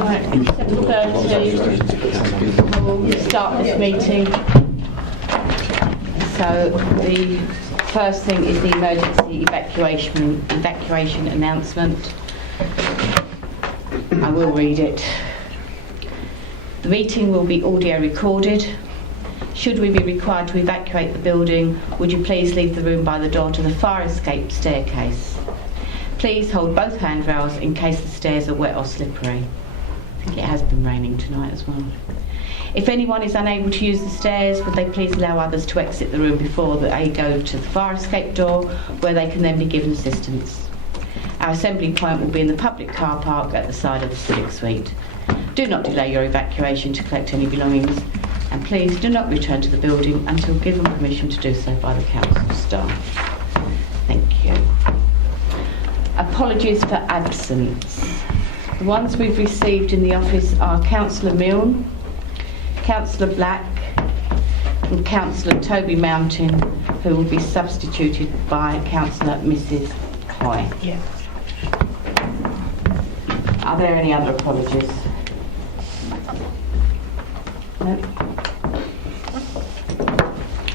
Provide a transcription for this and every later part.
Right, 7:30, we'll start this meeting. So the first thing is the emergency evacuation announcement. I will read it. The meeting will be audio recorded. Should we be required to evacuate the building, would you please leave the room by the door to the fire escape staircase. Please hold both handrails in case the stairs are wet or slippery. I think it has been raining tonight as well. If anyone is unable to use the stairs, would they please allow others to exit the room before they go to the fire escape door, where they can then be given assistance. Our assembly point will be in the public car park at the side of the civic suite. Do not delay your evacuation to collect any belongings, and please do not return to the building until given permission to do so by the council staff. Thank you. Apologies for absence. The ones we've received in the office are Councillor Milne, Councillor Black and Councillor Toby Mountain, who will be substituted by Councillor Mrs. Hoy. Yeah. Are there any other apologies? No.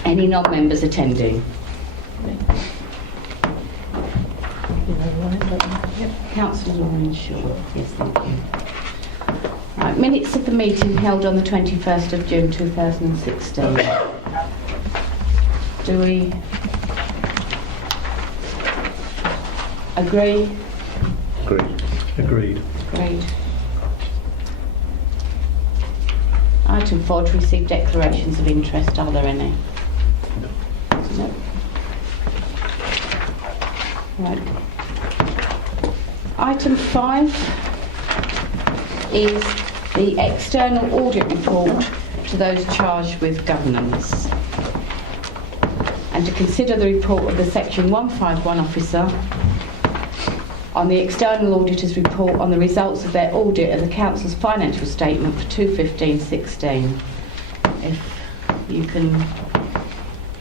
Any non-members attending? Councillor Lauren Shaw. Yes, thank you. Right, minutes of the meeting held on the 21st of June 2016. Do we agree? Agreed. Agreed. Item 4, to receive declarations of interest. Are there any? No. Right. Item 5 is the external audit report to those charged with governance. And to consider the report of the Section 151 officer on the external auditor's report on the results of their audit of the council's financial statement for 2015-16. If you can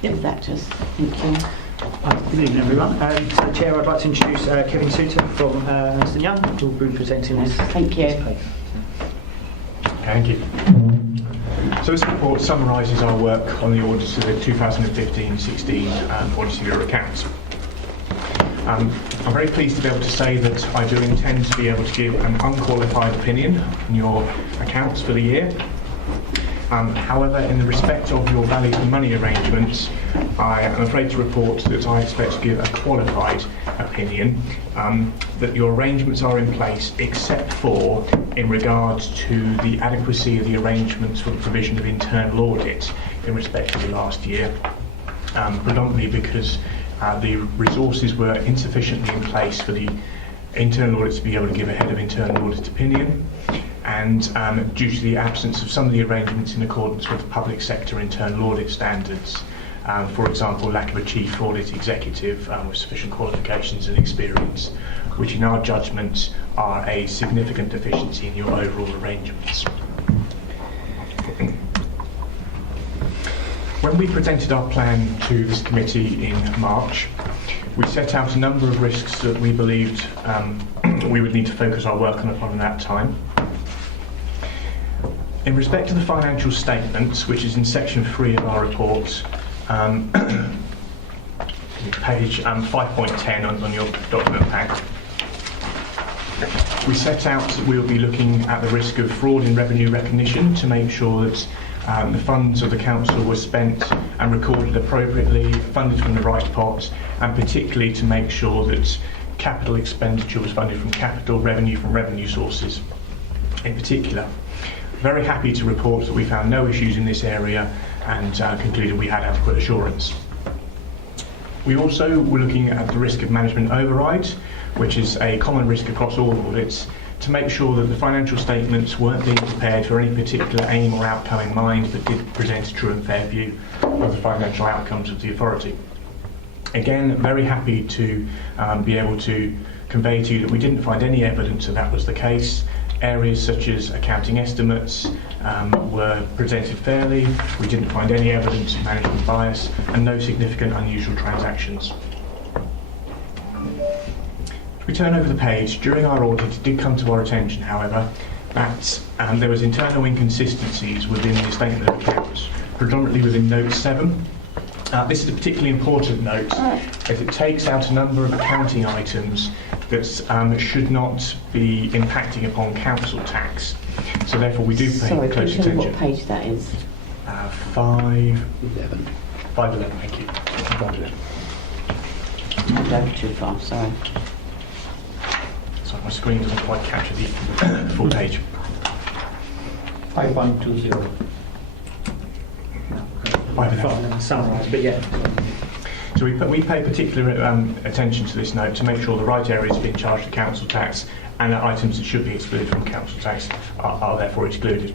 give that to us. Thank you. Good evening, everyone. So, Chair, I'd like to introduce Kevin Souter from Ernst & Young, who will be presenting this. Thank you. Thank you. So this report summarises our work on the audit of the 2015-16 auditing year accounts. I'm very pleased to be able to say that I do intend to be able to give an unqualified opinion on your accounts for the year. However, in the respect of your value for money arrangements, I am afraid to report that I expect to give a qualified opinion, that your arrangements are in place except for in regards to the adequacy of the arrangements for the provision of internal audit in respect of the last year, predominantly because the resources were insufficiently in place for the internal audit to be able to give a head of internal audit opinion, and due to the absence of some of the arrangements in accordance with the public sector internal audit standards, for example, lack of a chief audit executive with sufficient qualifications and experience, which in our judgment are a significant deficiency in your overall arrangements. When we presented our plan to this committee in March, we set out a number of risks that we believed we would need to focus our work on at that time. In respect to the financial statements, which is in section 3 of our report, page 5.10 on your document pack, we set out that we will be looking at the risk of fraud in revenue recognition to make sure that the funds of the council were spent and recorded appropriately, funded from the right pot, and particularly to make sure that capital expenditure was funded from capital revenue from revenue sources in particular. Very happy to report that we found no issues in this area and concluded we had adequate assurance. We also were looking at the risk of management override, which is a common risk across all audits, to make sure that the financial statements weren't being prepared for any particular aim or outcome in mind, but did present a true and fair view of the financial outcomes of the authority. Again, very happy to be able to convey to you that we didn't find any evidence that was the case. Areas such as accounting estimates were presented fairly. We didn't find any evidence of management bias and no significant unusual transactions. If we turn over the page, during our audit it did come to our attention, however, that there was internal inconsistencies within the statement of accounts, predominantly within note 7. This is a particularly important note as it takes out a number of accounting items that should not be impacting upon council tax. So therefore we do pay Sorry, close can you tell me attention. what page that is? 511. 511, thank you. 511. I'll go too far, sorry. Sorry, my screen doesn't quite capture the full page. 5120. Summarise, but yeah. So we pay particular attention to this note to make sure the right areas are being charged to council tax and that items that should be excluded from council tax are therefore excluded.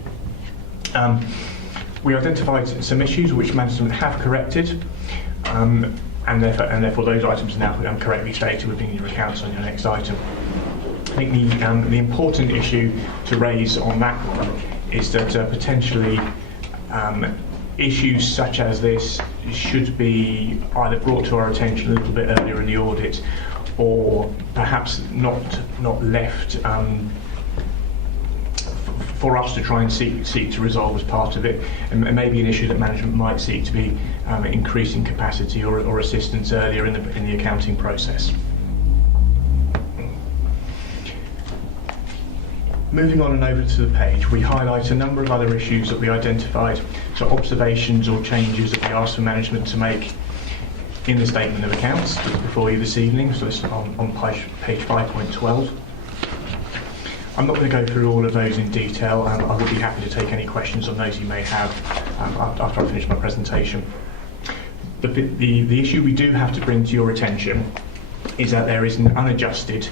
We identified some issues which management have corrected, and therefore those items are now correctly stated within your accounts on your next item. I think the important issue to raise on that one is that potentially issues such as this should be either brought to our attention a little bit earlier in the audit, or perhaps not left for us to try and seek to resolve as part of it, and maybe an issue that management might seek to be increasing capacity or assistance earlier in the accounting process. Moving on and over to the page, we highlight a number of other issues that we identified, so observations or changes that we asked for management to make in the statement of accounts before you this evening, so it's on page 5.12. I'm not going to go through all of those in detail. I would be happy to take any questions on those you may have after I finish my presentation. The issue we do have to bring to your attention is that there is an unadjusted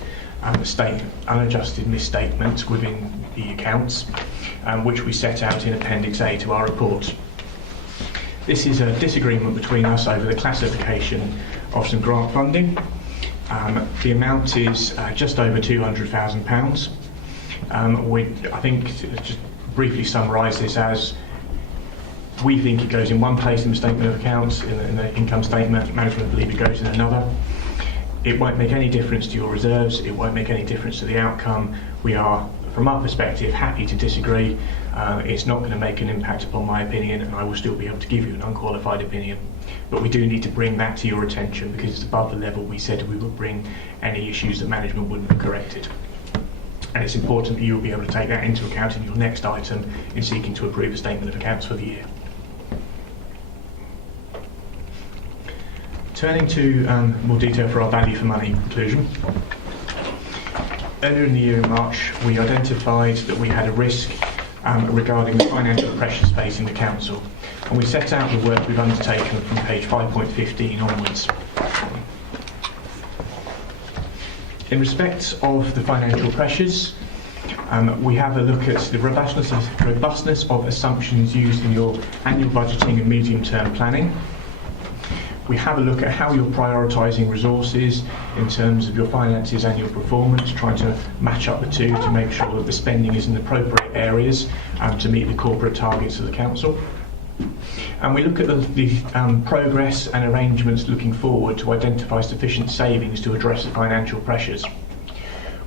misstatement within the accounts, which we set out in Appendix A to our report. This is a disagreement between us over the classification of some grant funding. The amount is just over £200,000. I think to just briefly summarise this as we think it goes in one place in the statement of accounts, in the income statement. Management believe it goes in another. It won't make any difference to your reserves, it won't make any difference to the outcome. We are, from our perspective, happy to disagree. It's not going to make an impact upon my opinion, and I will still be able to give you an unqualified opinion. But we do need to bring that to your attention because it's above the level we said we would bring any issues that management wouldn't have corrected. And it's important that you will be able to take that into account in your next item in seeking to approve a statement of accounts for the year. Turning to more detail for our value for money conclusion. Earlier in the year in March, we identified that we had a risk regarding the financial pressures facing the council, and we set out the work we've undertaken from page 5.15 onwards. In respect of the financial pressures, we have a look at the robustness of assumptions used in your annual budgeting and medium-term planning. We have a look at how you're prioritising resources in terms of your finances and your performance, trying to match up the two to make sure that the spending is in the appropriate areas to meet the corporate targets of the council. And we look at the progress and arrangements looking forward to identify sufficient savings to address the financial pressures.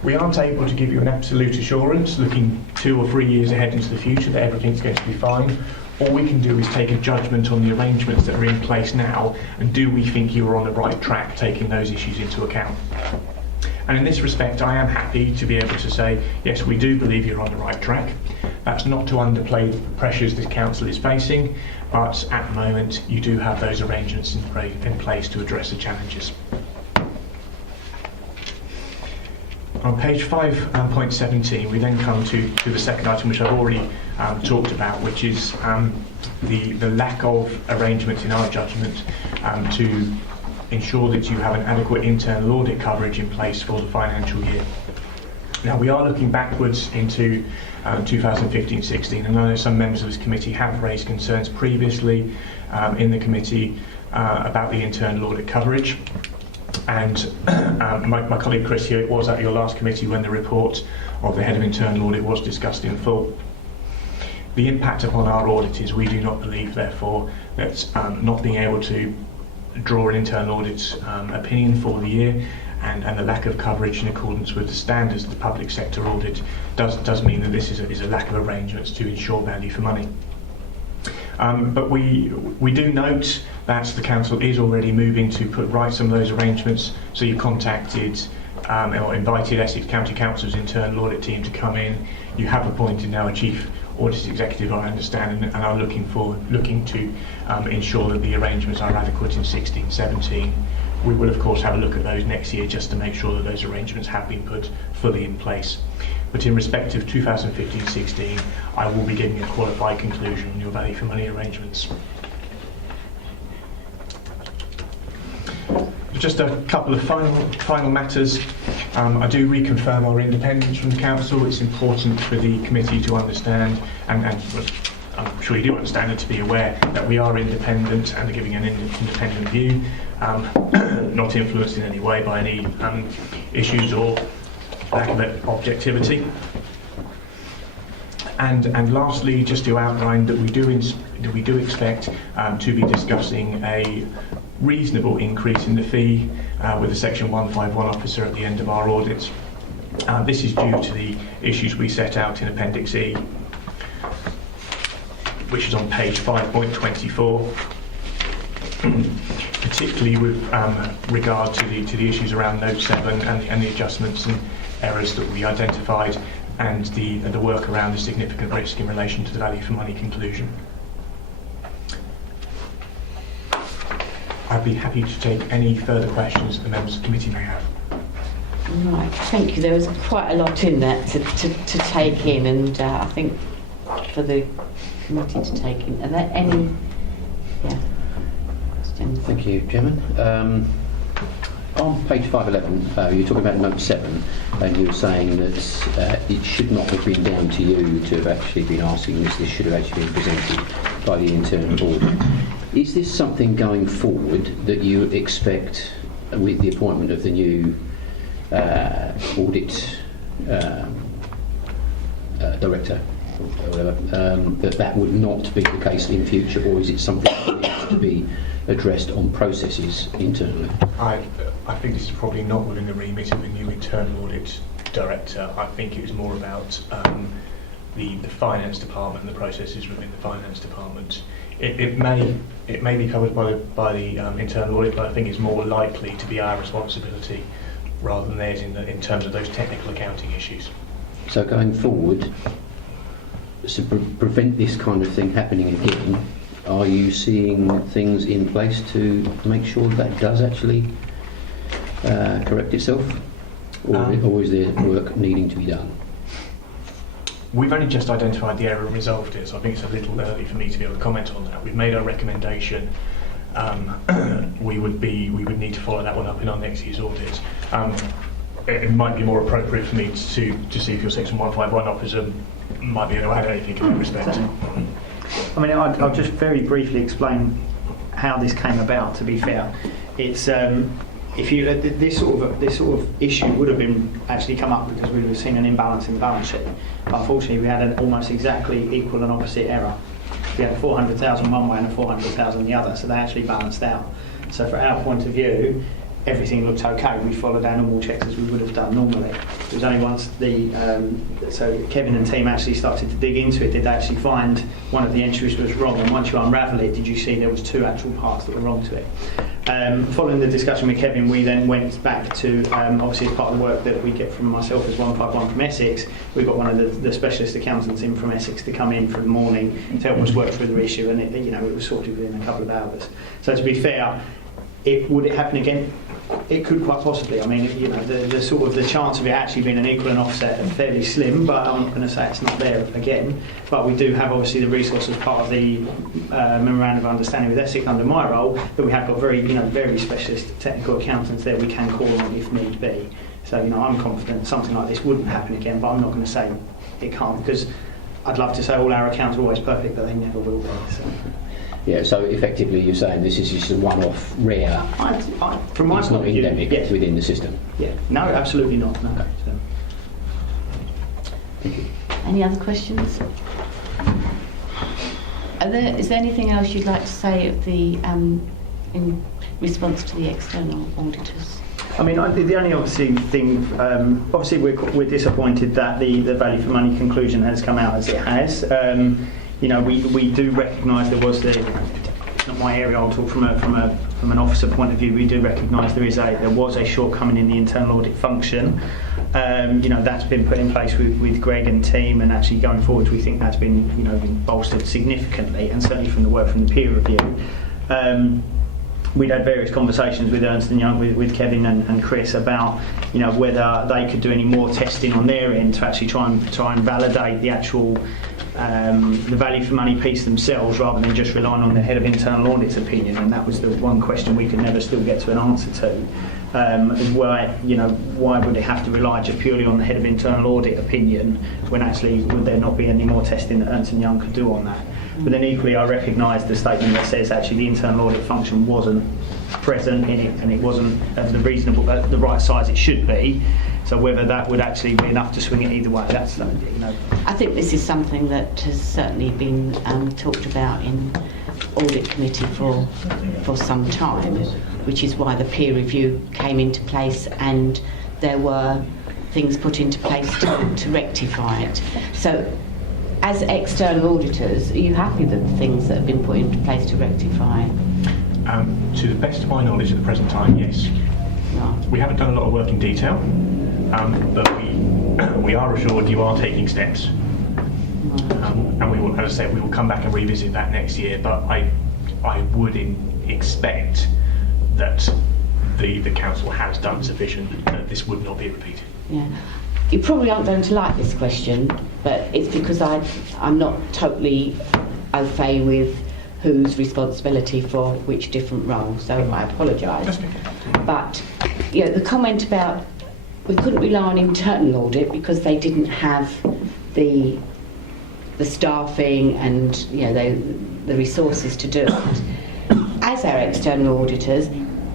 We aren't able to give you an absolute assurance looking 2 or 3 years ahead into the future that everything's going to be fine. All we can do is take a judgment on the arrangements that are in place now, and do we think you are on the right track taking those issues into account. And in this respect, I am happy to be able to say, yes, we do believe you're on the right track. That's not to underplay the pressures the council is facing, but at the moment you do have those arrangements in place to address the challenges. On page 5.17, we then come to the second item, which I've already talked about, which is the lack of arrangement in our judgment to ensure that you have an adequate internal audit coverage in place for the financial year. Now, we are looking backwards into 2015-16, and I know some members of this committee have raised concerns previously in the committee about the internal audit coverage. And my colleague Chris here was at your last committee when the report of the head of internal audit was discussed in full. The impact upon our audit is we do not believe, therefore, that not being able to draw an internal audit opinion for the year and the lack of coverage in accordance with the standards of the public sector audit does mean that this is a lack of arrangements to ensure value for money. But we do note that the council is already moving to put right some of those arrangements. So you contacted or invited Essex County Council's internal audit team to come in. You have appointed now a chief audit executive, I understand, and are looking to ensure that the arrangements are adequate in 16-17. We will of course have a look at those next year just to make sure that those arrangements have been put fully in place. But in respect of 2015-16, I will be giving a qualified conclusion on your value for money arrangements. Just a couple of final matters. I do reconfirm our independence from the council. It's important for the committee to understand, and I'm sure you do understand and to be aware that we are independent and are giving an independent view, not influenced in any way by any issues or lack of objectivity. And lastly, just to outline that we do expect to be discussing a reasonable increase in the fee with a Section 151 officer at the end of our audit. This is due to the issues we set out in Appendix E, which is on page 5.24, particularly with regard to the issues around Note 7 and the adjustments and errors that we identified, and the work around the significant risk in relation to the value for money conclusion. I'd be happy to take any further questions that the members of the committee may have. Right, thank you. There was quite a lot in that to take in, and I think for the committee to take in. Are there any questions? Thank you, Chairman. On page 511, you're talking about Note 7, and you were saying that it should not have been down to you to have actually been asking this. This should have actually been presented by the internal audit. Is this something going forward that you expect with the appointment of the new audit director, or whatever, that would not be the case in future, or is it something that needs to be addressed on processes internally? I think this is probably not within the remit of the new internal audit director. I think it was more about the finance department and the processes within the finance department. It may be covered by the internal audit, but I think it's more likely to be our responsibility rather than theirs in terms of those technical accounting issues. So going forward, to prevent this kind of thing happening again, are you seeing things in place to make sure that does actually correct itself, or is there work needing to be done? We've only just identified the error and resolved it, so I think it's a little early for me to be able to comment on that. We've made our recommendation. We would need to follow that one up in our next year's audit. It might be more appropriate for me to see if your Section 151 officer might be able to add anything in that respect. I mean, I'll just very briefly explain how this came about. To be fair, it's if you this sort of issue would have been actually come up because we would have seen an imbalance in the balance sheet. But unfortunately, we had an almost exactly equal and opposite error. We had 400,000 one way and 400,000 the other, so they actually balanced out. So, from our point of view, everything looked okay. We followed our normal checks as we would have done normally. It was only once so Kevin and team actually started to dig into it, did they actually find one of the entries was wrong, and once you unravel it, did you see there was two actual parts that were wrong to it. Following the discussion with Kevin, we then went back to, obviously as part of the work that we get from myself as 151 from Essex, we got one of the specialist accountants in from Essex to come in for the morning to help us work through the issue, and it was sorted within a couple of hours. So to be fair, would it happen again? It could quite possibly. I mean, the chance of it actually being an equal and offset are fairly slim, but I'm not going to say it's not there again. But we do have obviously the resource as part of the memorandum of understanding with Essex under my role that we have got very specialist technical accountants there we can call on if need be. So I'm confident something like this wouldn't happen again, but I'm not going to say it can't, because I'd love to say all our accounts are always perfect, but they never will be. So. Yeah, so effectively you're saying this is just a one-off, rare. From my it's point not of view, endemic yes. within the system. Yeah, no, absolutely not. No. Okay. So. Thank you. Any other questions? Is there anything else you'd like to say of the in response to the external auditors? I mean, the only obviously thing, obviously we're disappointed that the value for money conclusion has come out as it has. You know, we do recognise there was it's not my area. I'll talk from an officer point of view. We do recognise there was a shortcoming in the internal audit function. You know, that's been put in place with Greg and team, and actually going forward, we think that's been bolstered significantly, and certainly from the work from the peer review. We'd had various conversations with Ernst & Young, with Kevin and Chris about, you know, whether they could do any more testing on their end to actually try and validate the actual the value for money piece themselves, rather than just relying on the head of internal audit's opinion. And that was the one question we could never still get to an answer to. Why would it have to rely just purely on the head of internal audit opinion, when actually would there not be any more testing that Ernst & Young could do on that? But then equally, I recognise the statement that says actually the internal audit function wasn't present in it, and it wasn't at the right size it should be. So whether that would actually be enough to swing it either way, that's I think this is something that has certainly been talked about in audit committee for some time, which is why the peer review came into place, and there were things put into place to rectify it. So, as external auditors, are you happy with the things that have been put into place to rectify it? To the best of my knowledge at the present time, yes. Right. We haven't done a lot of work in detail, but we are assured you are taking steps. And we will, as I said, we will come back and revisit that next year. But I would expect that the council has done sufficient, that this would not be repeated. Yeah. You probably aren't going to like this question, but it's because I'm not totally au fait with whose responsibility for which different role, so I apologise. But the comment about we couldn't rely on internal audit because they didn't have the staffing and the resources to do it. As our external auditors,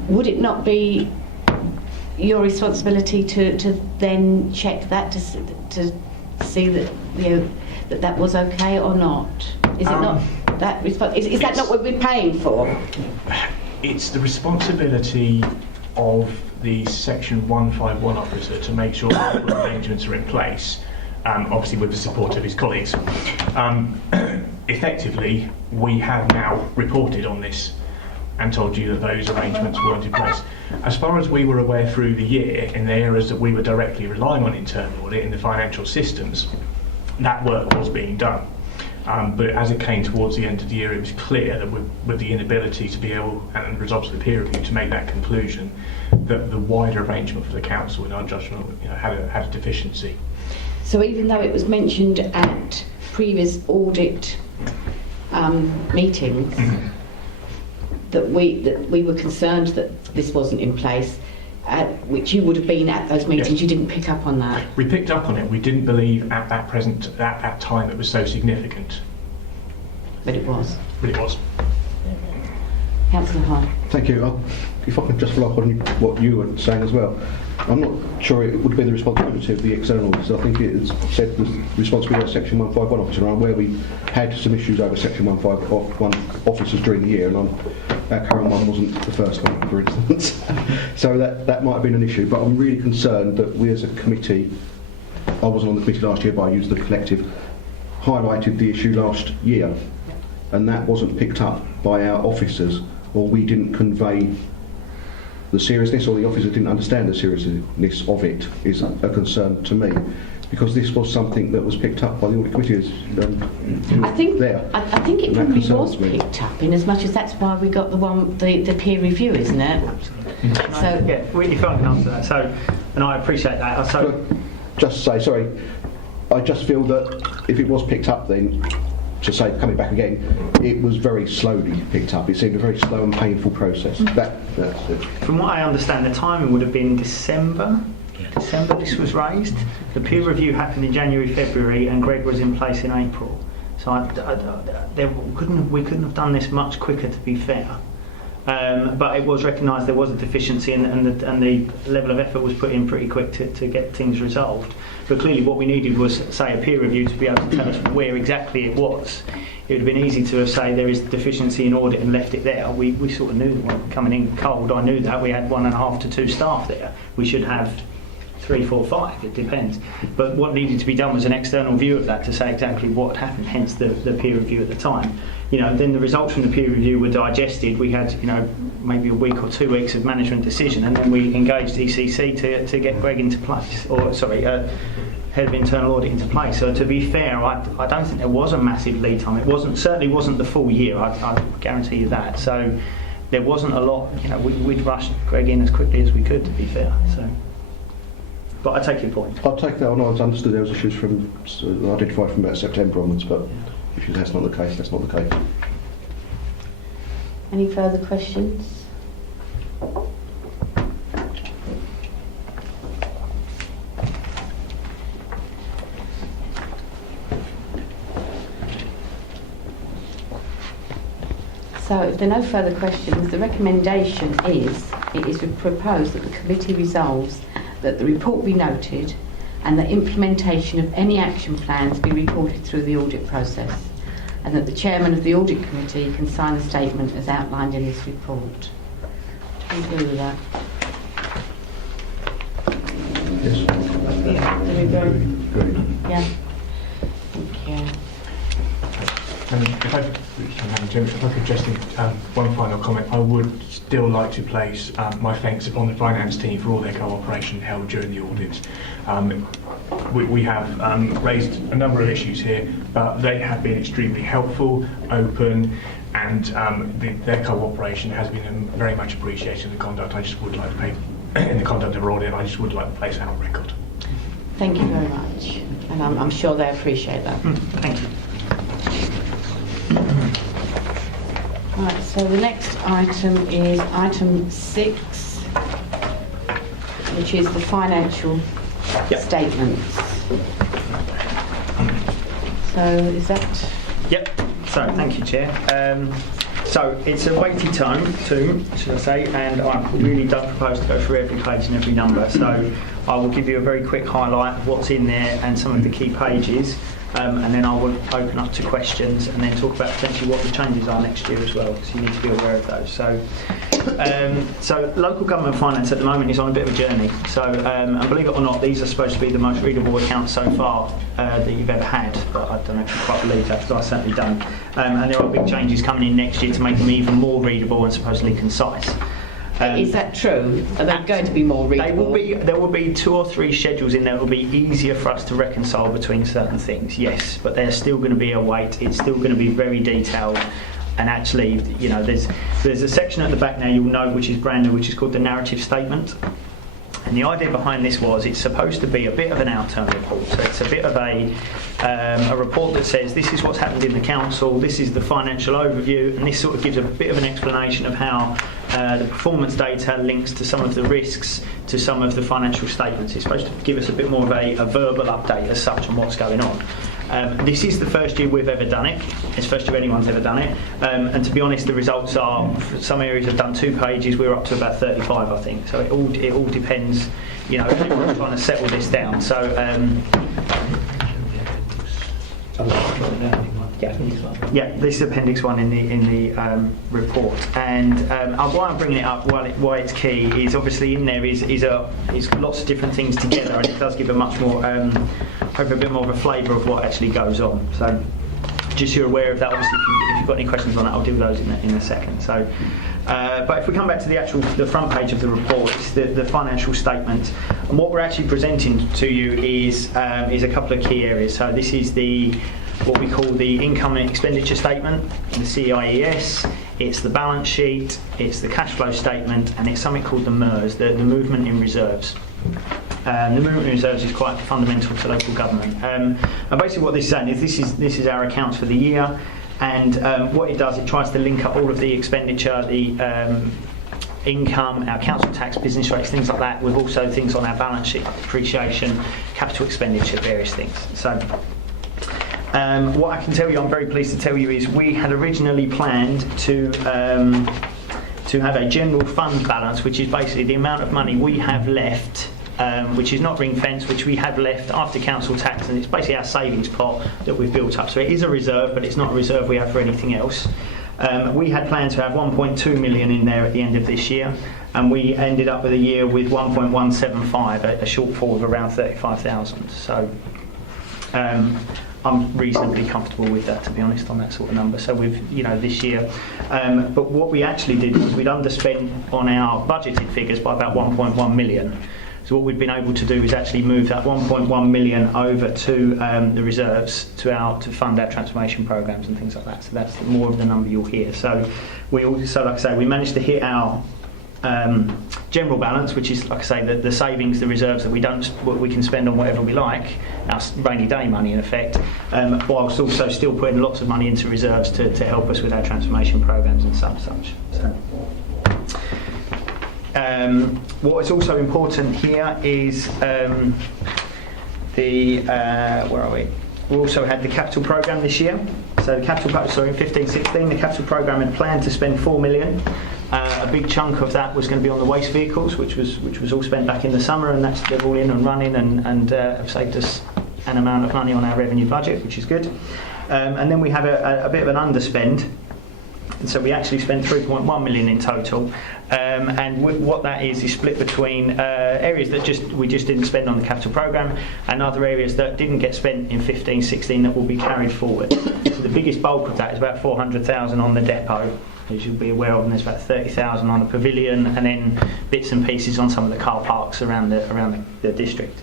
would it not be your responsibility to then check that to see that that was okay or not? Is it not that is that not what we're paying for? It's the responsibility of the Section 151 officer to make sure that the arrangements are in place, obviously with the support of his colleagues. Effectively, we have now reported on this and told you that those arrangements weren't in place. As far as we were aware through the year, in the areas that we were directly relying on internal audit, in the financial systems, that work was being done. But as it came towards the end of the year, it was clear that with the inability to be able, and the results of the peer review, to make that conclusion, that the wider arrangement for the council, in our judgment, had a deficiency. So even though it was mentioned at previous audit meetings, that we were concerned that this wasn't in place, which you would have been at those meetings, yes. You didn't pick up on that. We picked up on it. We didn't believe at that time it was so significant. But it was. But it was. Councillor Hall. Thank you. If I could just follow up on what you were saying as well. I'm not sure it would be the responsibility of the external auditors. I think it's said the responsibility of Section 151 officer, around where we had some issues over Section 151 officers during the year, and our current one wasn't the first one, for instance. So that might have been an issue, but I'm really concerned that we as a committee, I wasn't on the committee last year, but I used the collective, highlighted the issue last year, and that wasn't picked up by our officers, or we didn't convey the seriousness, or the officers didn't understand the seriousness of it, is a concern to me, because this was something that was picked up by the audit committee. I think it probably was picked up, in as much as that's why we got the peer review, isn't it? So yeah, really fun answer that. So, and I appreciate that. So, just to say, sorry, I just feel that if it was picked up, then to say coming back again, it was very slowly picked up. It seemed a very slow and painful process. That's it. From what I understand, the timing would have been December. December this was raised. The peer review happened in January, February, and Greg was in place in April. So we couldn't have done this much quicker, to be fair. But it was recognised there was a deficiency, and the level of effort was put in pretty quick to get things resolved. But clearly what we needed was, say, a peer review to be able to tell us where exactly it was. It would have been easy to have said there is deficiency in audit and left it there. We sort of knew that coming in cold. I knew that. We had 1.5 to 2 staff there. We should have 3, 4, 5, it depends. But what needed to be done was an external view of that to say exactly what happened, hence the peer review at the time. Then the results from the peer review were digested. We had, maybe a week or 2 weeks of management decision, and then we engaged ECC to get Greg into place, Head of Internal Audit into place. So to be fair, I don't think there was a massive lead time. Certainly wasn't the full year, I guarantee you that. So there wasn't a lot, we'd rushed Greg in as quickly as we could, to be fair. So. But I take your point. I'll take that on. I understood there was issues identified from about September onwards, but if that's not the case, that's not the case. Any further questions? So if there are no further questions, the recommendation is, it is proposed that the committee resolves that the report be noted and that implementation of any action plans be reported through the audit process, and that the chairman of the audit committee can sign a statement as outlined in this report. Do you agree with that? Yes. Yeah. Do you agree? Agreed. Yeah. Thank you. If I could just one final comment, I would still like to place my thanks upon the finance team for all their cooperation held during the audit. We have raised a number of issues here, but they have been extremely helpful, open, and their cooperation has been very much appreciated in the conduct. I just would like to in the conduct of our audit, I just would like to place that on record. Thank you very much, and I'm sure they appreciate that. Thank you. Right, so the next item is item 6, which is the financial statements. So is that... Yep. So thank you, Chair. So it's a weighty tome, should I say, and I really don't propose to go through every page and every number. So I will give you a very quick highlight of what's in there and some of the key pages. And then I will open up to questions and then talk about potentially what the changes are next year as well, because you need to be aware of those. So local government finance at the moment is on a bit of a journey. So, and believe it or not, these are supposed to be the most readable accounts so far that you've ever had. But I don't actually quite believe that, because I certainly don't. And there are big changes coming in next year to make them even more readable and supposedly concise. Is that true? Are they going to be more readable? There will be 2 or 3 schedules in there that will be easier for us to reconcile between certain things, yes, but there's still going to be a weight. It's still going to be very detailed, and actually, there's a section at the back now you'll note, which is brand new, which is called the narrative statement. And the idea behind this was it's supposed to be a bit of an outturn report. So it's a bit of a report that says this is what's happened in the council, this is the financial overview, and this sort of gives a bit of an explanation of how the performance data links to some of the risks, to some of the financial statements. It's supposed to give us a bit more of a verbal update as such on what's going on. This is the first year we've ever done it. It's the first year anyone's ever done it. And to be honest, the results are, some areas have done 2 pages, we're up to about 35, I think. So it all depends, everyone's trying to settle this down. So, this is Appendix 1 in the report. And why I'm bringing it up, why it's key, is obviously in there is lots of different things together, and it does give a much more, hopefully a bit more of a flavour of what actually goes on. So just so you're aware of that. Obviously, if you've got any questions on that, I'll do those in a second. So, but if we come back to the front page of the report, it's the financial statement, and what we're actually presenting to you is a couple of key areas. So this is what we call the income and expenditure statement, the CIES, it's the balance sheet, it's the cash flow statement, and it's something called the MERS, the movement in reserves. The movement in reserves is quite fundamental to local government. And basically what this is saying is this is our accounts for the year, and what it does, it tries to link up all of the expenditure, the income, our council tax, business rates, things like that, with also things on our balance sheet, like depreciation, capital expenditure, various things. So what I can tell you, I'm very pleased to tell you, is we had originally planned to to have a general fund balance, which is basically the amount of money we have left, which is not ring fence, which we have left after council tax, and it's basically our savings pot that we've built up. So it is a reserve, but it's not a reserve we have for anything else. We had planned to have 1.2 million in there at the end of this year, and we ended up with a year with 1.175, a shortfall of around 35,000. So I'm reasonably comfortable with that, to be honest, on that sort of number. So we've, this year. But what we actually did was we'd underspent on our budgeted figures by about 1.1 million. So what we've been able to do is actually move that 1.1 million over to the reserves to fund our transformation programs and things like that. So that's more of the number you'll hear. So like I say, we managed to hit our general balance, which is, like I say, the savings, the reserves that we can spend on whatever we like, our rainy day money in effect, whilst also still putting lots of money into reserves to help us with our transformation programs and such. So. What is also important here is where are we? We also had the capital programme this year. So in 15-16, the capital programme had planned to spend 4 million. A big chunk of that was going to be on the waste vehicles, which was all spent back in the summer, and they're all in and running and have saved us an amount of money on our revenue budget, which is good. And then we have a bit of an underspend. And so we actually spent 3.1 million in total, and what that is split between areas that we just didn't spend on the capital programme, and other areas that didn't get spent in 15-16 that will be carried forward. So the biggest bulk of that is about 400,000 on the depot, as you'll be aware of, and there's about 30,000 on the pavilion, and then bits and pieces on some of the car parks around the district.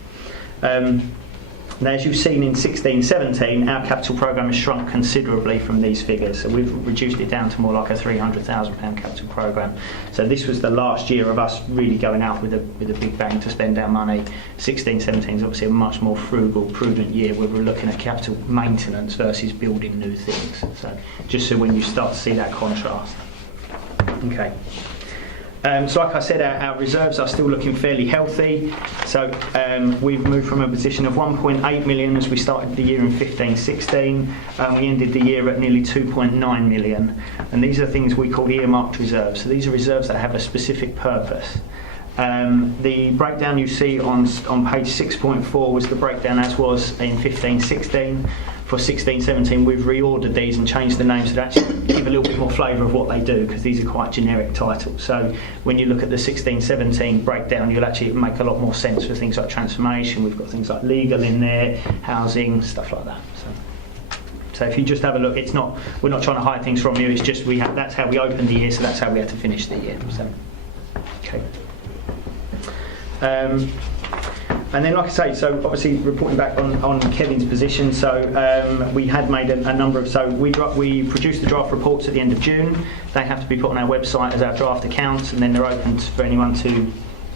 Now, as you've seen in 16-17, our capital programme has shrunk considerably from these figures. So we've reduced it down to more like a £300,000 capital programme. So this was the last year of us really going out with a big bang to spend our money. 16-17 is obviously a much more frugal, prudent year where we're looking at capital maintenance versus building new things. So just so when you start to see that contrast. Okay. So like I said, our reserves are still looking fairly healthy. So we've moved from a position of 1.8 million as we started the year in 15-16. We ended the year at nearly 2.9 million. And these are things we call earmarked reserves. So these are reserves that have a specific purpose. The breakdown you see on page 6.4 was the breakdown as was in 15-16. For 16-17, we've reordered these and changed the names to actually give a little bit more flavour of what they do, because these are quite generic titles. So when you look at the 16-17 breakdown, you'll actually make a lot more sense for things like transformation. We've got things like legal in there, housing, stuff like that. So if you just have a look, we're not trying to hide things from you. It's just that's how we opened the year, so that's how we had to finish the year. So, okay. And then, like I say, so obviously reporting back on Kevin's position, so we had made a number of, so we produced the draft reports at the end of June. They have to be put on our website as our draft accounts, and then they're open for anyone to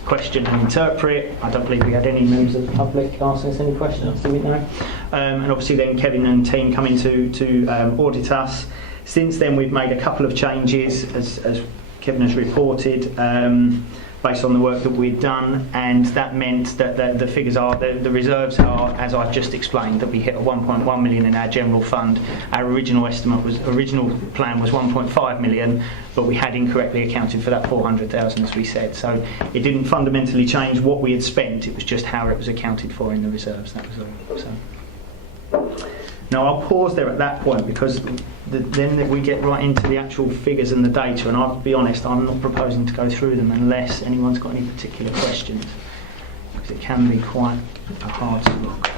question and interpret. I don't believe we had any members of the public asking us any questions, do we know? And obviously then Kevin and team come in to audit us. Since then we've made a couple of changes, as Kevin has reported, based on the work that we'd done, and that meant that the figures the reserves are, as I've just explained, that we hit a 1.1 million in our general fund. Our original plan was 1.5 million, but we had incorrectly accounted for that 400,000, as we said. So it didn't fundamentally change what we had spent, it was just how it was accounted for in the reserves, that was all. So. Now I'll pause there at that point, because then we get right into the actual figures and the data, and I'll be honest, I'm not proposing to go through them unless anyone's got any particular questions, because it can be quite a hard look.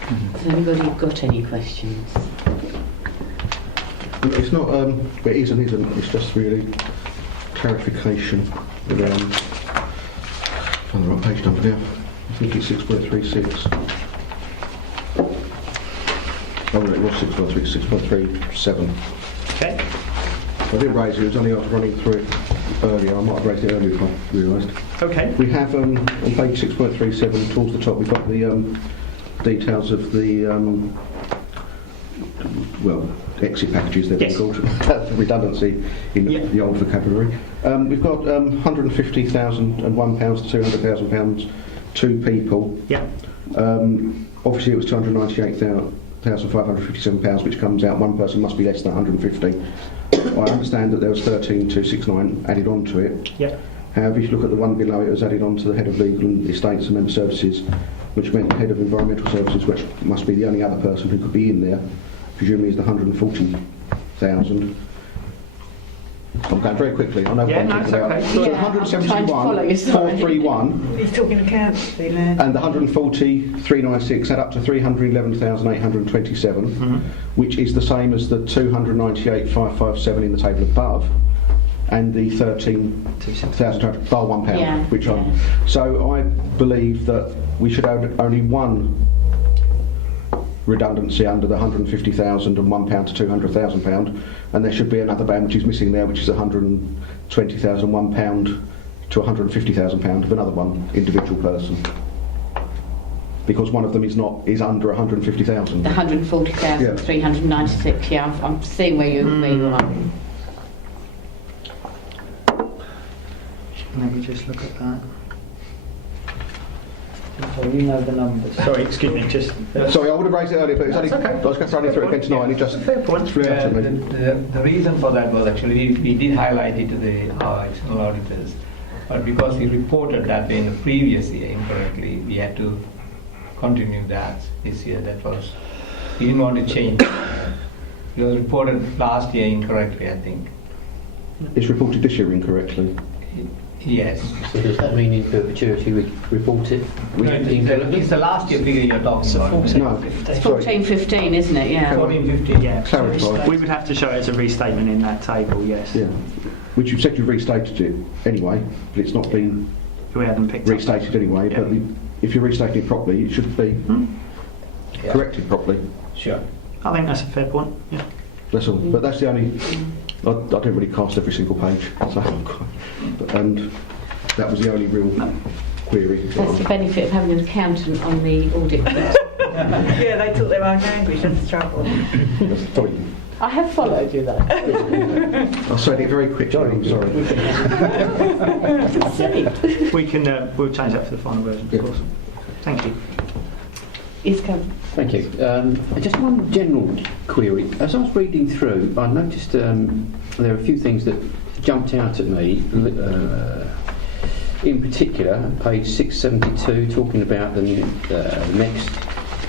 Has anybody got any questions? It's not, it is and isn't, it's just really clarification around, find the right page number now, I think it's 6.36. Oh, no, it was 6.37. Okay. I didn't raise it, it was only after running through it earlier. I might have raised it earlier if I realised. Okay. We have, on page 6.37, towards the top, we've got the details of the, exit packages, they're yes. called. Redundancy in the old vocabulary. We've got £150,001 to £200,000, 2 people. Yeah. Obviously it was 298,000 £1,557, which comes out one person must be less than 150. I understand that there was 13,269 added onto it. Yeah. However, if you look at the one below, it was added on to the head of legal and estates and member services, which meant the head of environmental services, which must be the only other person who could be in there, presumably is the 140,000. I'm going very quickly. I know what I'm talking about. Okay. So Yeah, I'm trying to follow 171, you, sorry. 431, He's talking accounts, Leland. and the 140, 396 add up to 311,827, which is the same as the 298,557 in the table above, and the 13,200 bar £1, Yeah, which yeah. I'm. So I believe that we should have only one redundancy under the 150,000 and £1 to £200,000, and there should be another band which is missing there, which is 120,000, £1 to £150,000 of another one individual person, because one of them is under 150,000. The 140,396. Yeah, I'm seeing where you are. Let me just look at that. So you know the numbers. Sorry, excuse me, just... Sorry, I would have raised it earlier, but it's only, okay. I was going to run it through again tonight, and it just Fair point. flew out at me. The reason for that was actually we did highlight it to our external auditors, but because he reported that in the previous year incorrectly, we had to continue that this year. That was, he didn't want to change. It was reported last year incorrectly, I think. It's reported this year incorrectly. Yes. So does that mean in perpetuity we report it? It's the last year figure you're talking about. No, It's sorry, 1415, isn't it? Yeah. 1450. Yeah. clarify. We would have to show it as a restatement in that table, yes. Yeah, which you've said you've restated it anyway, but it's not been We hadn't picked restated anyway. Yeah. But if you're restating it properly, it should be Yeah. corrected properly. Sure. up. I think that's a fair point, yeah. That's all. But that's the only. I don't really cast every single page, so, and that was the only real query. That's the benefit of having an accountant on the audit committee. Yeah, they talk their own language and struggle. Sorry, I have followed you though. I said it very quickly. I'm sorry. We can, we'll change that for the final version, Yeah. of course. Thank you. It's come. Thank you. Just one general query. As I was reading through, I noticed there are a few things that jumped out at me. In particular, page 672, talking about the next,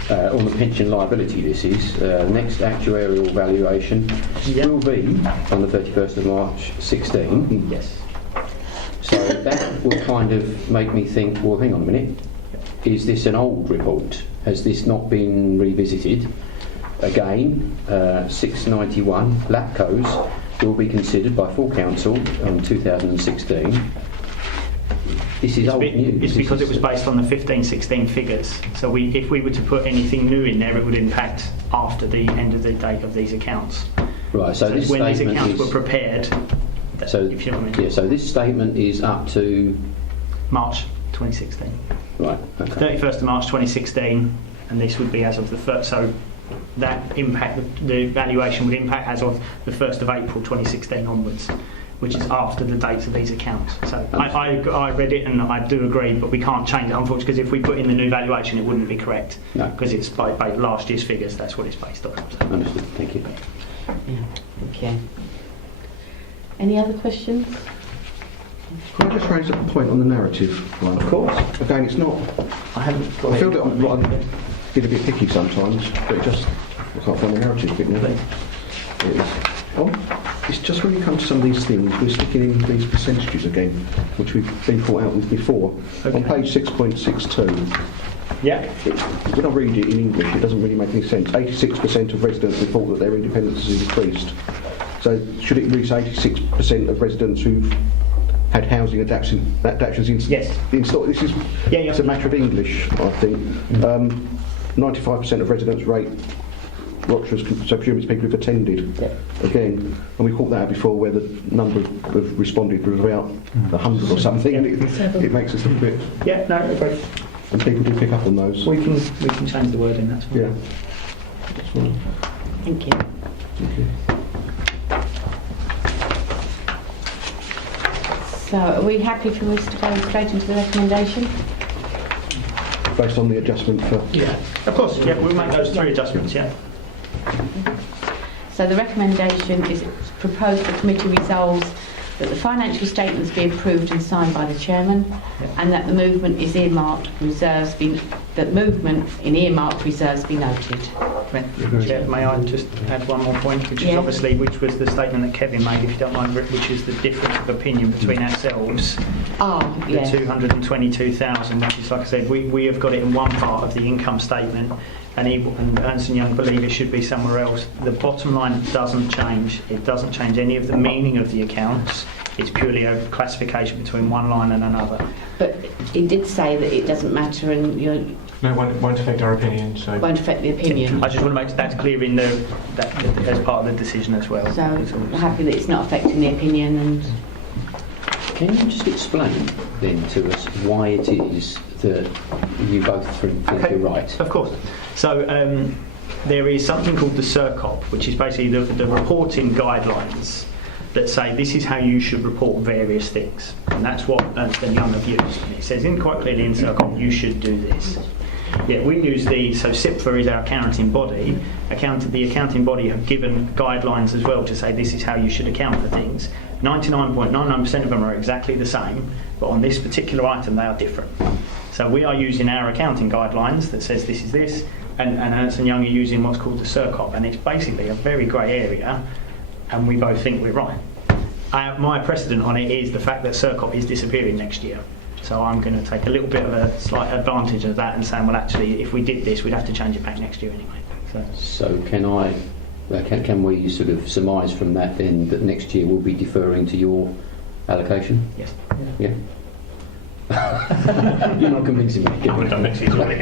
on the pension liability, this is, next actuarial valuation will be on the 31st of March 16. Yes. So that will kind of make me think, well, hang on a minute, is this an old report? Has this not been revisited? Again, 691, LAPCOs will be considered by full council on 2016. This is old news. It's because it was based on the 15-16 figures. So if we were to put anything new in there, it would impact after the end of the date of these accounts. Right, so this when these statement accounts is, were prepared, so, if you know what I mean. yeah, so this statement is up to, March 2016. right, okay. 31st of March 2016, and this would be as of the first. So that impact, the valuation would impact as of the 1st of April 2016 onwards, which is after the dates of these accounts. So I read it and I do agree, but we can't change it, unfortunately, because if we put in the new valuation, it wouldn't be correct. No. Because it's by last year's figures. That's what it's based on. So. Understood, thank you. Yeah. Okay. Any other questions? Can I just raise a point on the narrative one? Of course. Again, it's not. I haven't. I feel that I'm get a bit picky sometimes, but I can't find the narrative bit now. It's just when you come to some of these things, we're sticking in these percentages again, which we've been caught out with before. Okay. On page 6.62, Yeah. when I read it in English, it doesn't really make any sense. 86% of residents report that their independence has increased. So should it reach 86% of residents who've had housing adaptations Yes. installed? This is it's a matter of English, I think. 95% of residents rate Rochester's, so presumably people who've attended again, and we caught that out before where the number of responded was about 100 or something, and it makes us a bit. Yeah. No. Agree. And people do pick up on those. We can change the wording. That's fine. Yeah. That's fine. Thank you. Thank you. So are we happy for us to go straight into the recommendation? based on the adjustment for... Yeah, of course. Yeah, we'll make those 3 adjustments. Yeah. So the recommendation is it's proposed the committee resolves that the financial statements be approved and signed by the chairman, and that the movement is earmarked reserves be that movement in earmarked reserves be noted. Chair, may I just add one more point, which is obviously which was the statement that Kevin made, if you don't mind, which is the difference of opinion between ourselves. The 222,000, which is, like I said, we have got it in one part of the income statement, and Ernst & Young believe it should be somewhere else. The bottom line doesn't change. It doesn't change any of the meaning of the accounts. It's purely a classification between one line and another. But it did say that it doesn't matter, and No, it won't affect our opinion. So won't affect the opinion. I just want to make that clear in that as part of the decision as well. So I'm happy that it's not affecting the opinion. And can you just explain then to us why it is that you both think you're right? Of course. So there is something called the CERCOP, which is basically the reporting guidelines that say this is how you should report various things, and that's what Ernst & Young have used. And it says quite clearly in CERCOP you should do this. Yeah, we use so SIPFA is our accounting body. The accounting body have given guidelines as well to say this is how you should account for things. 99.99% of them are exactly the same, but on this particular item they are different. So we are using our accounting guidelines that says this is this, and Ernst & Young are using what's called the CERCOP, and it's basically a very grey area, and we both think we're right. My precedent on it is the fact that CERCOP is disappearing next year. So I'm going to take a little bit of a slight advantage of that and saying, well, actually, if we did this, we'd have to change it back next year anyway. So can we sort of surmise from that then that next year we'll be deferring to your allocation? Yes. Yeah. You're not convincing me. We've done next year's already.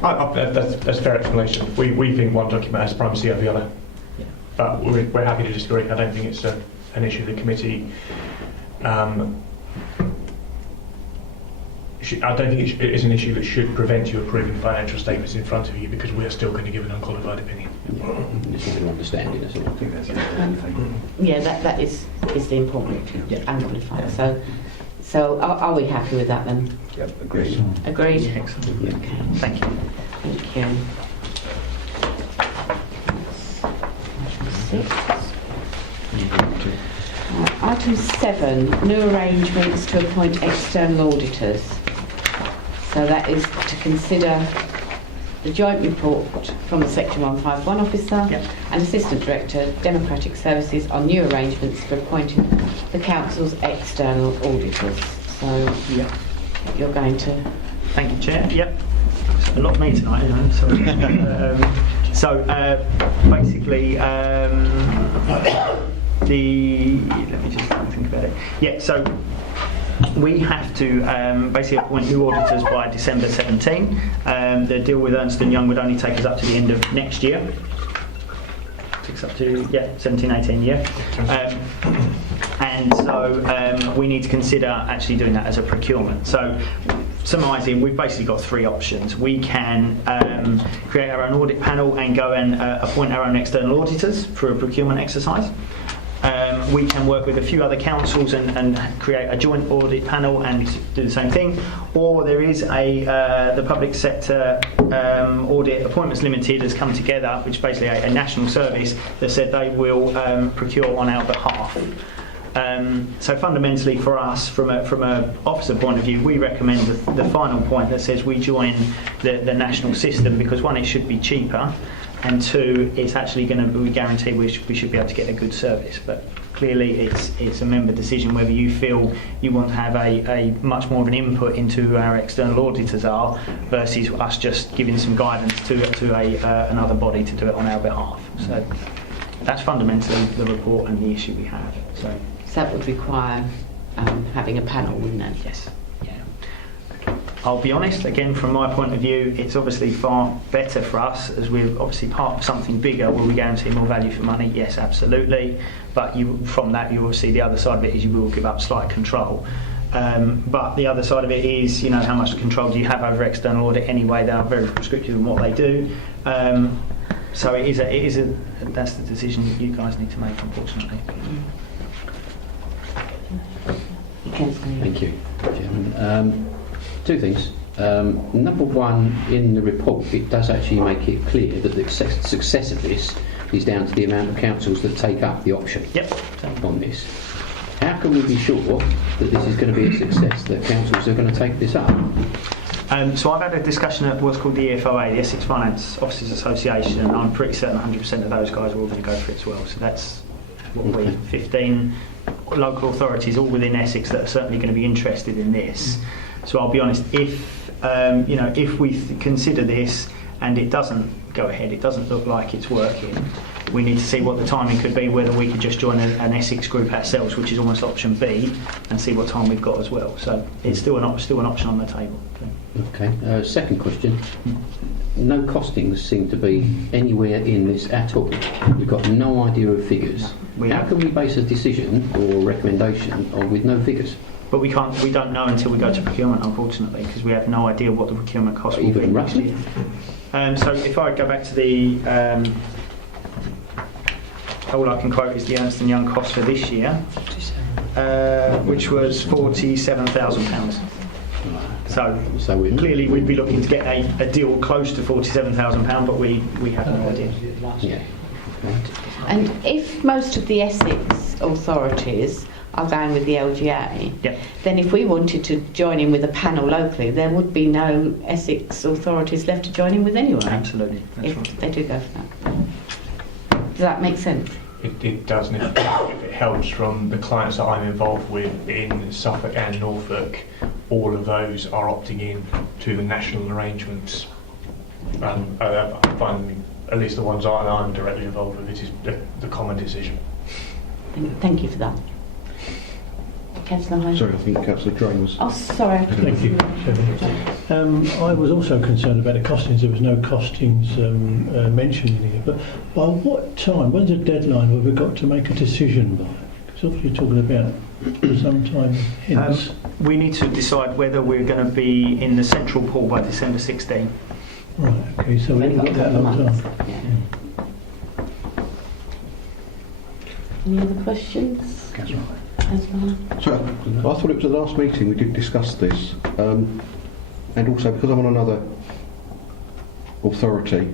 That's a fair explanation. We think one document has primacy over the other. Yeah. But we're happy to disagree. I don't think it's an issue the committee... I don't think it is an issue that should prevent you approving financial statements in front of you, because we are still going to give an unqualified opinion. Just want to understand it, isn't it? I think that's that is the important unqualified. So are we happy with that then? Yep, agreed. Agreed? Yeah, excellent. Yeah. Okay. Thank you. Thank you. Item 7, new arrangements to appoint external auditors. So that is to consider the joint report from the Section 151 officer and Assistant Director, Democratic Services, on new arrangements for appointing the Council's external auditors. So you're going to... Thank you, Chair. Yep. A lot of me tonight, so basically, let me just think about it. Yeah, so we have to basically appoint new auditors by December 17. The deal with Ernst & Young would only take us up to the end of next year. Takes up to 17, 18 year. And so we need to consider actually doing that as a procurement. So summarising, we've basically got 3 options. We can create our own audit panel and go and appoint our own external auditors for a procurement exercise. We can work with a few other councils and create a joint audit panel and do the same thing. Or there is the public sector audit appointments limited has come together, which is basically a national service that said they will procure on our behalf. So fundamentally for us, from a officer point of view, we recommend the final point that says we join the national system, because 1, it should be cheaper, and 2, it's actually going to be guaranteed we should be able to get a good service. But clearly it's a member decision whether you feel you want to have a much more of an input into who our external auditors are versus us just giving some guidance to another body to do it on our behalf. So that's fundamentally the report and the issue we have. So that would require having a panel, wouldn't it? Yes. I'll be honest, again, from my point of view, it's obviously far better for us, as we're obviously part of something bigger. Will we guarantee more value for money? Yes, absolutely. But from that, you will see the other side of it is you will give up slight control. But the other side of it is, how much control do you have over external audit anyway? They are very prescriptive in what they do. So that's the decision that you guys need to make, unfortunately. Thank you, Chairman. Two things. Number one, in the report, it does actually make it clear that the success of this is down to the amount of councils that take up the option on this. How can we be sure that this is going to be a success, that councils are going to take this up? So I've had a discussion at what's called the EFOA, the Essex Finance Officers Association, and I'm pretty certain 100% of those guys are all going to go for it as well. So that's what we 15 local authorities all within Essex that are certainly going to be interested in this. So I'll be honest, if we consider this and it doesn't go ahead, it doesn't look like it's working, we need to see what the timing could be, whether we could just join an Essex group ourselves, which is almost option B, and see what time we've got as well. So it's still an option on the table. Okay. Second question. No costings seem to be anywhere in this at all. We've got no idea of figures. How can we base a decision or recommendation with no figures? But we don't know until we go to procurement, unfortunately, because we have no idea what the procurement cost will be. Even roughly? So if I go back to the, all I can quote is the Ernst & Young cost for this year, which was £47,000. So clearly we'd be looking to get a deal close to £47,000, but we have no idea. Yeah. And if most of the Essex authorities are going with the LGA, then if we wanted to join in with a panel locally, there would be no Essex authorities left to join in with anyway. Absolutely. If they do go for that. Does that make sense? It does, and if it helps from the clients that I'm involved with in Suffolk and Norfolk, all of those are opting in to the national arrangements. I find, at least the ones I'm directly involved with, it is the common decision. Thank you for that. Councillor Hyde. Sorry, I think Councillor Drain was... Oh, sorry. Thank you. I was also concerned about the costings. There was no costings mentioned in here. But by what time, when's the deadline have we got to make a decision by? Because obviously you're talking about some time hence. We need to decide whether we're going to be in the central pool by December 16. Right, okay, so we've got that long time. Yeah. Any other questions? So, I thought it was at the last meeting we did discuss this, and also because I'm on another authority,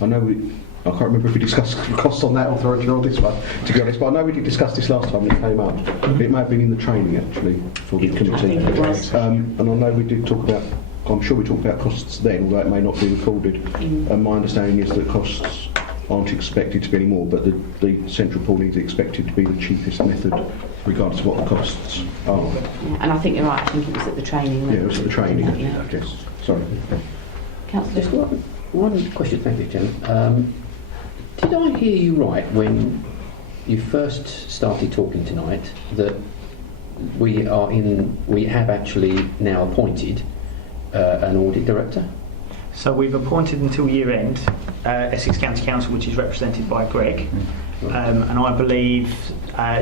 I can't remember if we discussed costs on that authority or this one, to be honest, but I know we did discuss this last time when it came up. It may have been in the training actually for the committee, and I know we did talk about, I'm sure we talked about costs then, although it may not be recorded, and my understanding is that costs aren't expected to be any more, but the central pool is expected to be the cheapest method regardless of what the costs are. Yeah, and I think you're right, I think it was at the training. Yeah, it was at the training, I guess. Sorry. Councillor. Just one question, thank you, Jen. Did I hear you right when you first started talking tonight that we have actually now appointed an audit director? So we've appointed until year end Essex County Council, which is represented by Greg, and I believe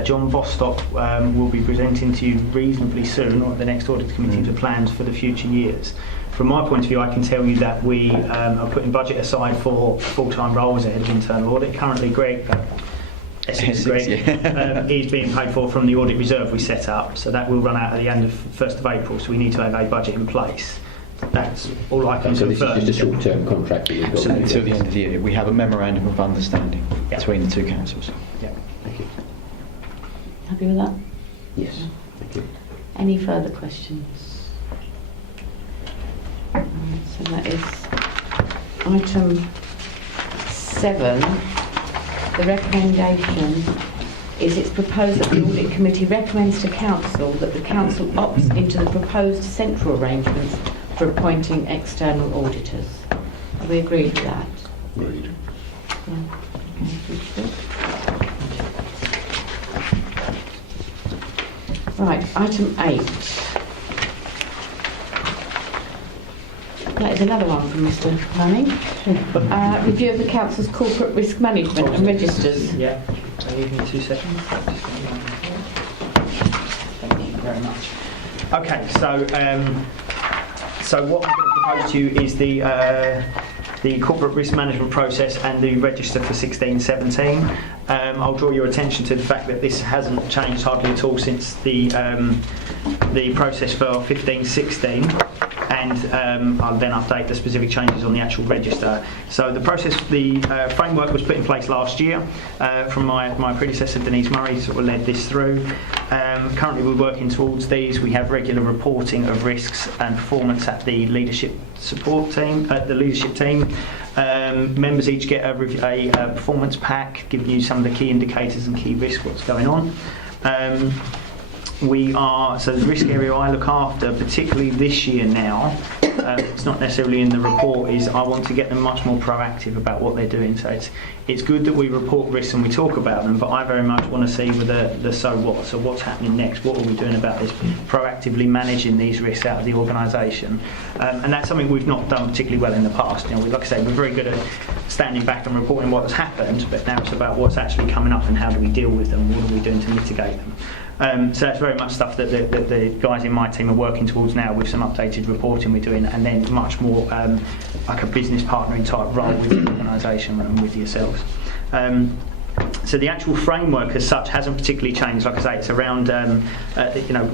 John Bostock will be presenting to you reasonably soon, or at the next audit committee, the plans for the future years. From my point of view, I can tell you that we are putting budget aside for full-time roles ahead of internal audit. Currently, Greg, Essex Greg, is being paid for from the audit reserve we set up, so that will run out at the end of 1st of April, so we need to have a budget in place. That's all I can confirm. So this is just a short-term contract that you've got? Absolutely, until the end of the year. We have a memorandum of understanding between the two councils. Yeah. Thank you. Happy with that? Yes, thank you. Any further questions? So that is item 7. The recommendation is it's proposed that the audit committee recommends to council that the council opts into the proposed central arrangements for appointing external auditors. Have we agreed with that? Agreed. Right, item 8. That is another one from Mr. Manning. Review of the council's corporate risk management and registers. Yeah. Give me 2 seconds. Thank you very much. Okay, so what I'm going to propose to you is the corporate risk management process and the register for 16-17. I'll draw your attention to the fact that this hasn't changed hardly at all since the process for 15-16, and I'll then update the specific changes on the actual register. So the process, the framework was put in place last year from my predecessor Denise Murray, sort of led this through. Currently we're working towards these. We have regular reporting of risks and performance at the leadership support team, at the leadership team. Members each get a performance pack giving you some of the key indicators and key risks, what's going on. So the risk area I look after, particularly this year now, it's not necessarily in the report, is I want to get them much more proactive about what they're doing. So it's good that we report risks and we talk about them, but I very much want to see with the so what. So what's happening next? What are we doing about this? Proactively managing these risks out of the organisation. And that's something we've not done particularly well in the past. Like I say, we're very good at standing back and reporting what's happened, but now it's about what's actually coming up and how do we deal with them? What are we doing to mitigate them? So that's very much stuff that the guys in my team are working towards now, with some updated reporting we're doing, and then much more like a business partnering type role with the organisation and with yourselves. So the actual framework as such hasn't particularly changed. Like I say, it's around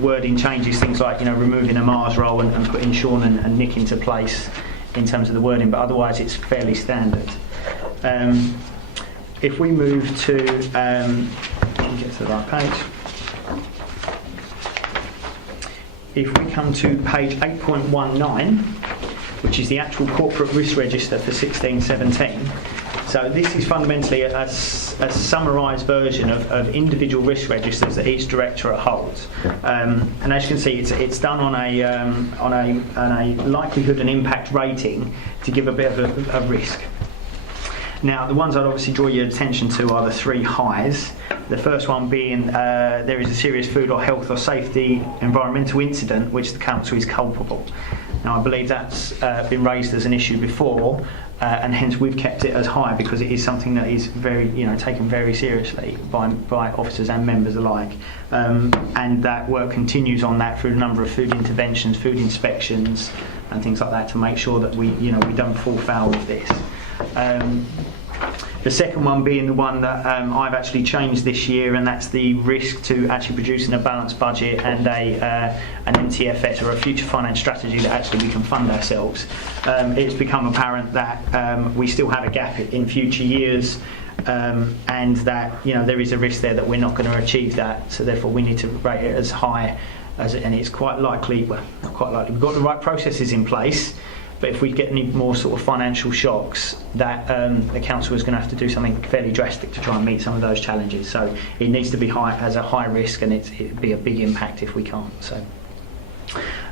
wording changes, things like removing a Mars role and putting Sean and Nick into place in terms of the wording, but otherwise it's fairly standard. If we move to let me get to the right page. If we come to page 8.19, which is the actual corporate risk register for 16-17, so this is fundamentally a summarised version of individual risk registers that each directorate holds. And as you can see, it's done on a likelihood and impact rating to give a bit of a risk. Now, the ones I'd obviously draw your attention to are the three highs. The first one being there is a serious food or health or safety environmental incident which the council is culpable. Now, I believe that's been raised as an issue before, and hence we've kept it as high because it is something that is very, taken very seriously by officers and members alike. And that work continues on that through a number of food interventions, food inspections, and things like that to make sure that we don't fall foul of this. The second one being the one that I've actually changed this year, and that's the risk to actually producing a balanced budget and an MTFS, or a future finance strategy that actually we can fund ourselves. It's become apparent that we still have a gap in future years, and that there is a risk there that we're not going to achieve that. So therefore, we need to rate it as high as it, and it's quite likely. Well, not quite likely. We've got the right processes in place. But if we get any more sort of financial shocks, that the council is going to have to do something fairly drastic to try and meet some of those challenges. So it needs to be as a high risk, and it'd be a big impact if we can't. So,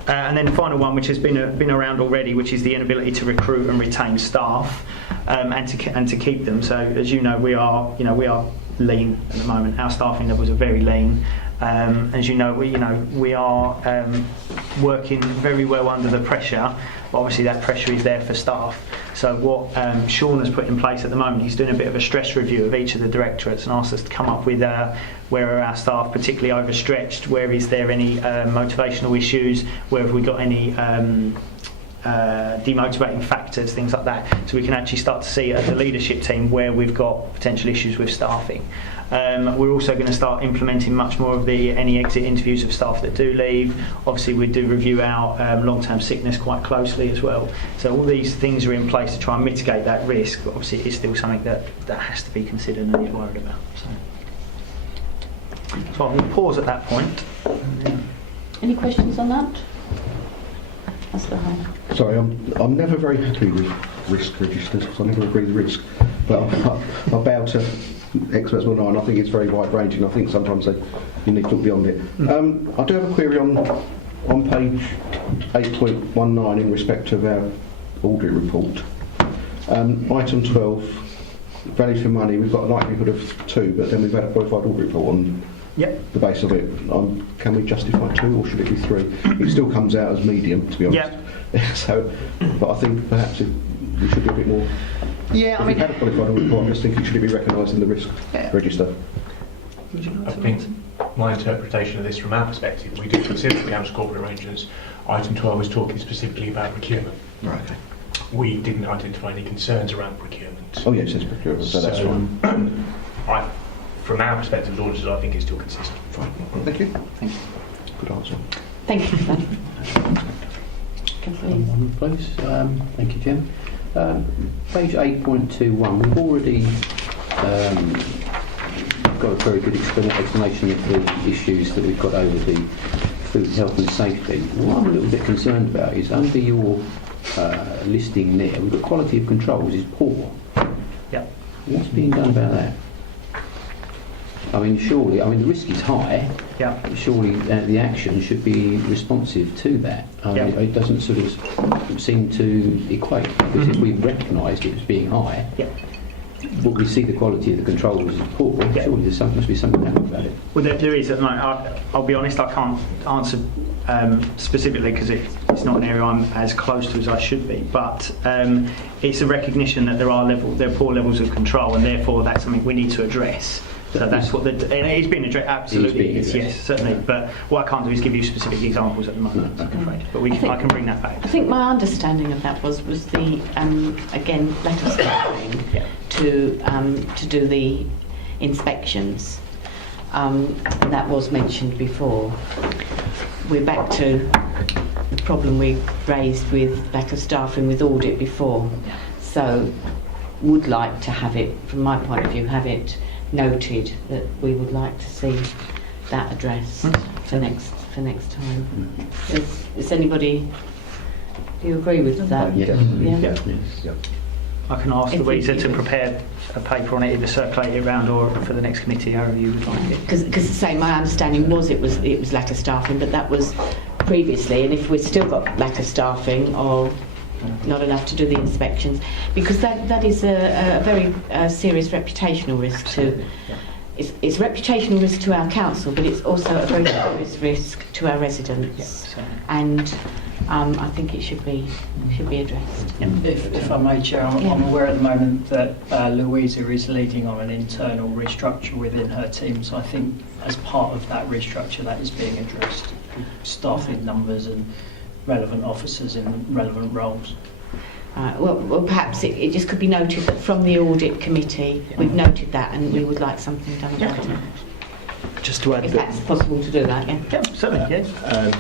and then the final one, which has been around already, which is the inability to recruit and retain staff, and to keep them. So as you know, we are lean at the moment. Our staffing levels are very lean. As you know, we are working very well under the pressure. But obviously that pressure is there for staff. So what Sean has put in place at the moment, he's doing a bit of a stress review of each of the directorates and asked us to come up with where are our staff particularly overstretched, where is there any motivational issues, where have we got any demotivating factors, things like that, so we can actually start to see as a leadership team where we've got potential issues with staffing. We're also going to start implementing much more of any exit interviews of staff that do leave. Obviously we do review our long-term sickness quite closely as well. So all these things are in place to try and mitigate that risk, but obviously it is still something that has to be considered and is worried about. So I'm going to pause at that point. Any questions on that? That's the high. Sorry, I'm never very happy with risk registers because I never agree with risk. But I bow to experts will know, and I think it's very wide ranging. I think sometimes you need to look beyond it. I do have a query on page 8.19 in respect of our audit report. Item 12, value for money. We've got a likelihood of 2, but then we've had a qualified audit report on the base of it. Can we justify 2 or should it be 3? It still comes out as medium, to be honest. So, but I think perhaps we should be a bit more. Yeah, if we had a qualified audit report, I just think it should be recognised in the risk register. I think my interpretation of this from our perspective, we do consider the council corporate arrangements. Item 12 is talking specifically about procurement. Right. Okay. We didn't identify any concerns around procurement. Oh yeah, it says procurement, so that's fine. From our perspective as auditors, I think it's still consistent. Fine. Thank you. Thank you. Good answer. Thank you for that. One, please. Thank you, Jim. Page 8.21. We've already got a very good explanation of the issues that we've got over the food, health and safety. What I'm a little bit concerned about is under your listing there, we've got quality of controls is poor. Yep. What's being done about that? I mean, surely, the risk is high. Yeah. Surely the action should be responsive to that. It doesn't sort of seem to equate, because if we recognised it as being high, but we see the quality of the controls as poor, surely must be something happening about it. Well, there is. I'll be honest, I can't answer specifically because it's not an area I'm as close to as I should be. But it's a recognition that there are poor levels of control, and therefore that's something we need to address. So that's what and it's been addressed. Absolutely, yes, certainly. But what I can't do is give you specific examples at the moment, I'm afraid. But I can bring that back. I think my understanding of that was the again lack of staffing to do the inspections. That was mentioned before. We're back to the problem we raised with lack of staffing with audit before. So would like to have it, from my point of view, have it noted that we would like to see that addressed for next time. Does anybody, do you agree with that? Yes. Yeah. I can ask Louisa to prepare a paper on it, either circulate it around or for the next committee, however you would like it. Because the same, my understanding was it was lack of staffing, but that was previously, and if we've still got lack of staffing or not enough to do the inspections, because that is a very serious reputational risk to. It's a reputational risk to our council, but it's also a very serious risk to our residents, and I think it should be addressed. If I may, Chair, I'm aware at the moment that Louisa is leading on an internal restructure within her team, so I think as part of that restructure that is being addressed, staffing numbers and relevant officers in relevant roles. Well, perhaps it just could be noted that from the audit committee, we've noted that, and we would like something done about it. Just to add If that, that's possible to do that, Yeah, certainly, yes.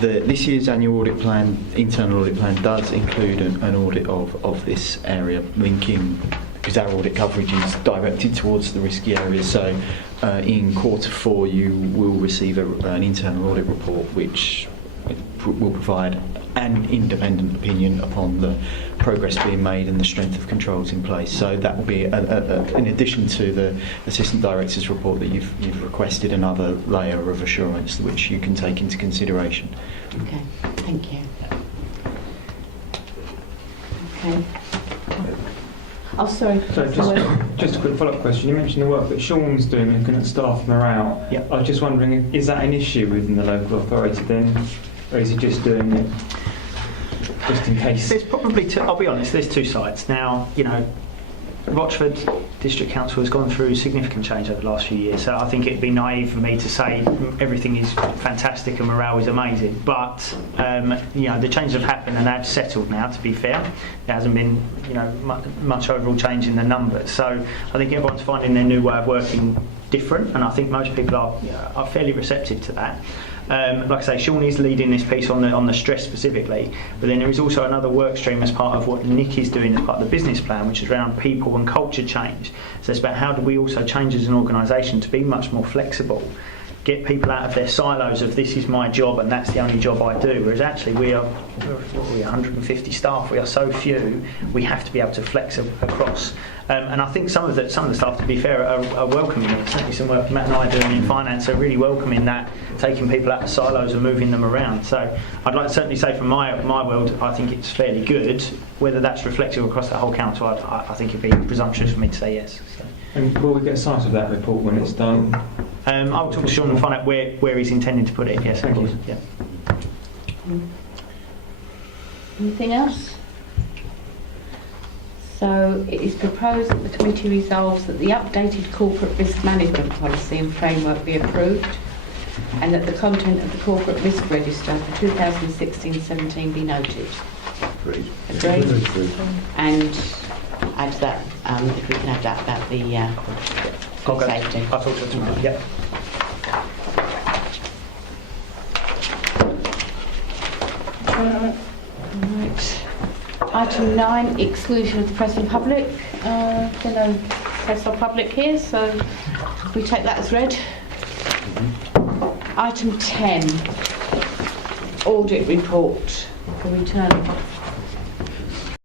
this year's annual audit plan, internal audit plan, does include an audit of this area, linking, because our audit coverage is directed towards the risky areas. So in Q4 you will receive an internal audit report which will provide an independent opinion upon the progress being made and the strength of controls in place. So that will be, in addition to the Assistant Director's report that you've requested, another layer of assurance which you can take into consideration. Okay, thank you. Okay. Oh, sorry. So just a quick follow-up question. You mentioned the work that Sean's doing, looking at staff morale. Yep. I was just wondering, is that an issue within the local authority then, or is he just doing it just in case? There's probably I'll be honest, there's two sides. Now, Rochford District Council has gone through significant change over the last few years, so I think it'd be naive for me to say everything is fantastic and morale is amazing. But the changes have happened and they've settled now. To be fair, there hasn't been much overall change in the numbers. So I think everyone's finding their new way of working different, and I think most people are fairly receptive to that. Like I say, Sean is leading this piece on the stress specifically, but then there is also another work stream as part of what Nick is doing as part of the business plan, which is around people and culture change. So it's about how do we also change as an organisation to be much more flexible, get people out of their silos of this is my job and that's the only job I do, whereas actually we're 150 staff, we are so few, we have to be able to flex across. And I think some of the staff, to be fair, are welcoming it. Certainly some work Matt and I are doing in finance are really welcoming that, taking people out of silos and moving them around. So I'd like to certainly say from my world, I think it's fairly good. Whether that's reflective across the whole council, I think it'd be presumptuous for me to say yes. So. And will we get a sight of that report when it's done? I'll talk to Sean and find out where he's intending to put it. Yes, thank you. Yeah. Anything else? So it is proposed that the committee resolves that the updated corporate risk management policy and framework be approved, and that the content of the corporate risk register for 2016-17 be noted. Agreed. Agreed. And add that, if we can add that about the food safety. I'll talk to him tomorrow. Yeah. Right. Item 9, exclusion of the press and public. There are no press or public here, so we take that as read. Item 10, audit report. Can we turn